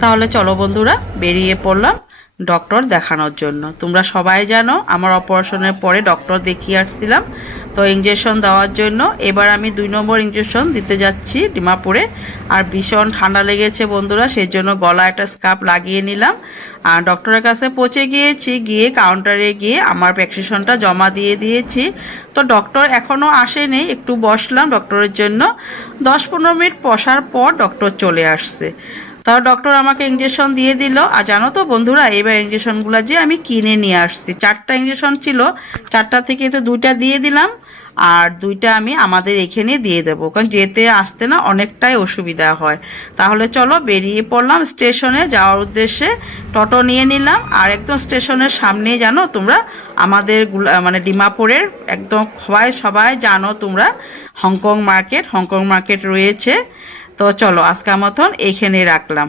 তাহলে চলো বন্ধুরা, বেরিয়ে পড়লাম ডক্টর দেখানোর জন্য। তোমরা সবাই জানো আমার অপারেশনের পরে ডক্টর দেখিয়ে আসছিলাম, তো ইঞ্জেকশন দেওয়ার জন্য। এবার আমি 2 নম্বর ইঞ্জেকশন দিতে যাচ্ছি ডিমাপুরে। আর ভীষণ ঠান্ডা লেগেছে বন্ধুরা, সেই জন্য গলা একটা স্কার্ফ লাগিয়ে নিলাম। আর ডক্টরের কাছে পৌঁছে গিয়েছি, গিয়ে কাউন্টারে গিয়ে আমার প্রেসক্রিপশনটা জমা দিয়ে দিয়েছি। তো ডক্টর এখনও আসেনি, একটু বসলাম ডক্টরের জন্য। 10-15 মিনিট বসার পর ডক্টর চলে আসছে। তাও ডক্টর আমাকে ইঞ্জেকশন দিয়ে দিল। আর জানো তো বন্ধুরা, এবার ইঞ্জেকশনগুলো যে আমি কিনে নিয়ে আসছি, 4টা ইঞ্জেকশন ছিল, 4টা থেকে তো 2টা দিয়ে দিলাম, আর 2টা আমি আমাদের এখানে দিয়ে দেবো, কারণ যেতে আসতে না অনেকটাই অসুবিধা হয়। তাহলে চলো বেরিয়ে পড়লাম স্টেশনে যাওয়ার উদ্দেশ্যে। টোটো নিয়ে নিলাম, আর একদম স্টেশনের সামনেই জানো তোমরা আমাদের মানে ডিমাপুরের একদম সবাই জানো তোমরা হংকং মার্কেট রয়েছে। তো চলো আজকের মতন এইখানে রাখলাম।